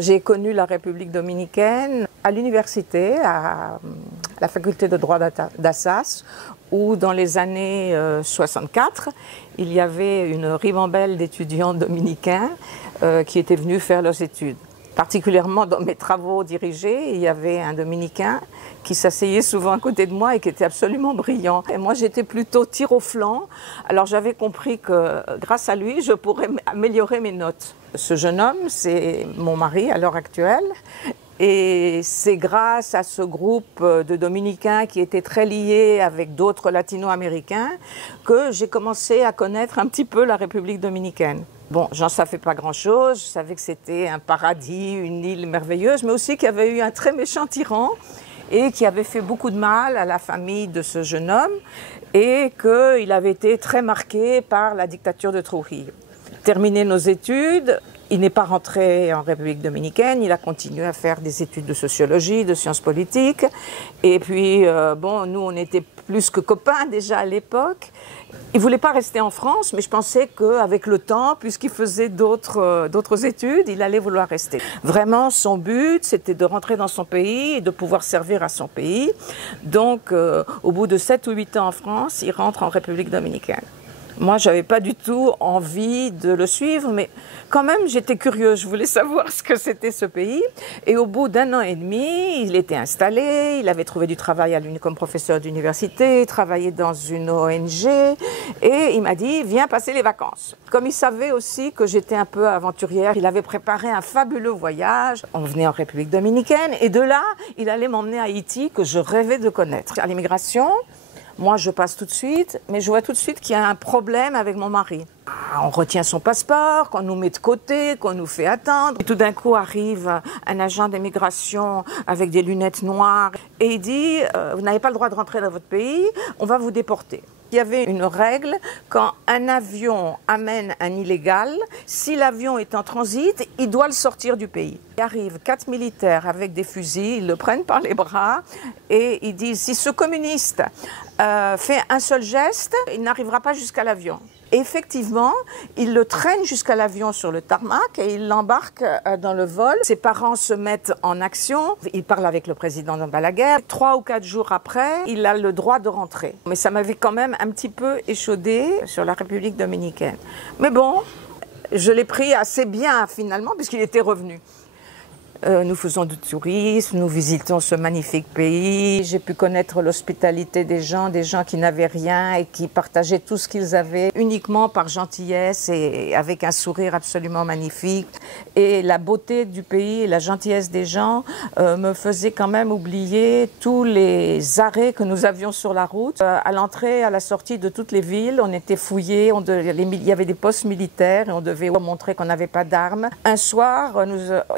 J'ai connu la République dominicaine à l'université, à la faculté de droit d'Assas, où dans les années 64, il y avait une ribambelle d'étudiants dominicains qui étaient venus faire leurs études. Particulièrement dans mes travaux dirigés, il y avait un Dominicain qui s'asseyait souvent à côté de moi et qui était absolument brillant. Et moi, j'étais plutôt tir au flanc. Alors j'avais compris que grâce à lui, je pourrais améliorer mes notes. Ce jeune homme, c'est mon mari à l'heure actuelle. Et c'est grâce à ce groupe de Dominicains qui étaient très liés avec d'autres latino-américains que j'ai commencé à connaître un petit peu la République dominicaine. Bon, j'en savais pas grand-chose, je savais que c'était un paradis, une île merveilleuse, mais aussi qu'il y avait eu un très méchant tyran et qui avait fait beaucoup de mal à la famille de ce jeune homme et qu'il avait été très marqué par la dictature de Trujillo. Terminé nos études, il n'est pas rentré en République dominicaine, il a continué à faire des études de sociologie, de sciences politiques. Et puis, bon, nous, on était plus que copains déjà à l'époque. Il ne voulait pas rester en France, mais je pensais qu'avec le temps, puisqu'il faisait d'autres études, il allait vouloir rester. Vraiment, son but, c'était de rentrer dans son pays et de pouvoir servir à son pays. Donc, au bout de 7 ou 8 ans en France, il rentre en République dominicaine. Moi, je n'avais pas du tout envie de le suivre, mais quand même, j'étais curieuse. Je voulais savoir ce que c'était ce pays. Et au bout d'1 an et demi, il était installé, il avait trouvé du travail comme professeur d'université, travaillait dans une ONG, et il m'a dit, viens passer les vacances. Comme il savait aussi que j'étais un peu aventurière, il avait préparé un fabuleux voyage. On venait en République dominicaine, et de là, il allait m'emmener à Haïti, que je rêvais de connaître. À l'immigration, moi, je passe tout de suite, mais je vois tout de suite qu'il y a un problème avec mon mari. On retient son passeport, qu'on nous met de côté, qu'on nous fait attendre. Et tout d'un coup arrive un agent d'immigration avec des lunettes noires et il dit « Vous n'avez pas le droit de rentrer dans votre pays, on va vous déporter ». Il y avait une règle, quand un avion amène un illégal, si l'avion est en transit, il doit le sortir du pays. Il arrive 4 militaires avec des fusils, ils le prennent par les bras et ils disent si ce communiste fait un seul geste, il n'arrivera pas jusqu'à l'avion. Effectivement, il le traîne jusqu'à l'avion sur le tarmac et il l'embarque dans le vol. Ses parents se mettent en action. Il parle avec le président Balaguer. 3 ou 4 jours après, il a le droit de rentrer. Mais ça m'avait quand même un petit peu échaudé sur la République dominicaine. Mais bon, je l'ai pris assez bien finalement puisqu'il était revenu. Nous faisons du tourisme, nous visitons ce magnifique pays. J'ai pu connaître l'hospitalité des gens qui n'avaient rien et qui partageaient tout ce qu'ils avaient uniquement par gentillesse et avec un sourire absolument magnifique. Et la beauté du pays et la gentillesse des gens me faisaient quand même oublier tous les arrêts que nous avions sur la route. À l'entrée, à la sortie de toutes les villes, on était fouillés, il y avait des postes militaires et on devait montrer qu'on n'avait pas d'armes. Un soir,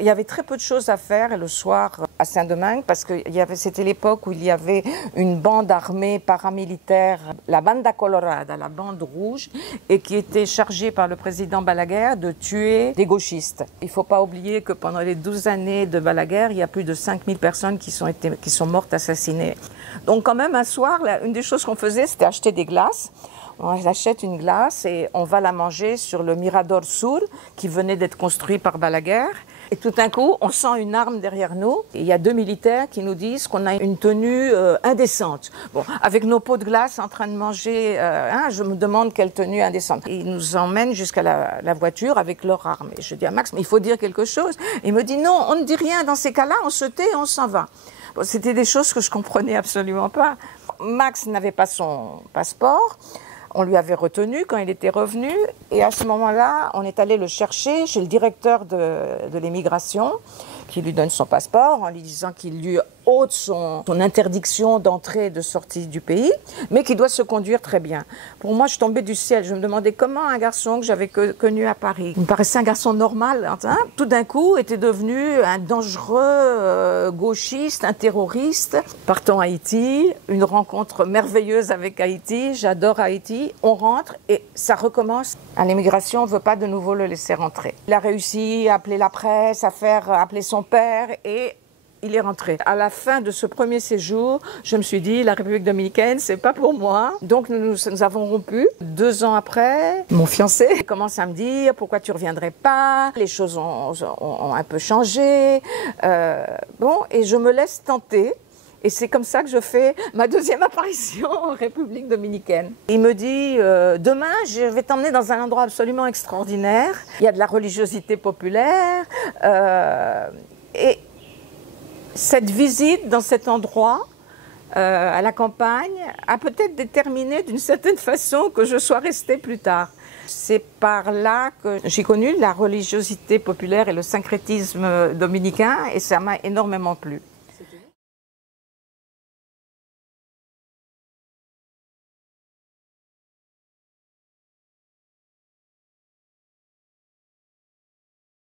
il y avait très peu de choses à faire le soir à Saint-Domingue parce que c'était l'époque où il y avait une bande armée paramilitaire, la Banda Colorada, la bande rouge, et qui était chargée par le président Balaguer de tuer des gauchistes. Il ne faut pas oublier que pendant les 12 années de Balaguer, il y a plus de 5000 personnes qui sont mortes assassinées. Donc quand même un soir, une des choses qu'on faisait, c'était acheter des glaces. On achète une glace et on va la manger sur le Mirador Sur qui venait d'être construit par Balaguer. Et tout d'un coup, on sent une arme derrière nous. Et il y a 2 militaires qui nous disent qu'on a une tenue indécente. Bon, avec nos pots de glace en train de manger, je me demande quelle tenue indécente. Ils nous emmènent jusqu'à la voiture avec leur arme. Et je dis à Max, mais il faut dire quelque chose. Et il me dit, non, on ne dit rien dans ces cas-là, on se tait et on s'en va. Bon, c'était des choses que je comprenais absolument pas. Max n'avait pas son passeport. On lui avait retenu quand il était revenu et à ce moment-là, on est allé le chercher chez le directeur de l'immigration qui lui donne son passeport en lui disant qu'il lui ôte son interdiction d'entrée et de sortie du pays, mais qui doit se conduire très bien. Pour moi, je tombais du ciel. Je me demandais comment un garçon que j'avais connu à Paris, il me paraissait un garçon normal, tout d'un coup était devenu un dangereux gauchiste, un terroriste. Partons à Haïti, une rencontre merveilleuse avec Haïti. J'adore Haïti. On rentre et ça recommence. À l'immigration, on ne veut pas de nouveau le laisser rentrer. Il a réussi à appeler la presse, à faire appeler son père et il est rentré. À la fin de ce premier séjour, je me suis dit, la République dominicaine, c'est pas pour moi. Donc nous avons rompu. 2 ans après, mon fiancé commence à me dire, pourquoi tu reviendrais pas? Les choses ont un peu changé. Bon, et je me laisse tenter. Et c'est comme ça que je fais ma 2e apparition en République dominicaine. Il me dit, demain, je vais t'emmener dans un endroit absolument extraordinaire. Il y a de la religiosité populaire. Et cette visite dans cet endroit, à la campagne, a peut-être déterminé d'une certaine façon que je sois restée plus tard. C'est par là que j'ai connu la religiosité populaire et le syncrétisme dominicain, et ça m'a énormément plu.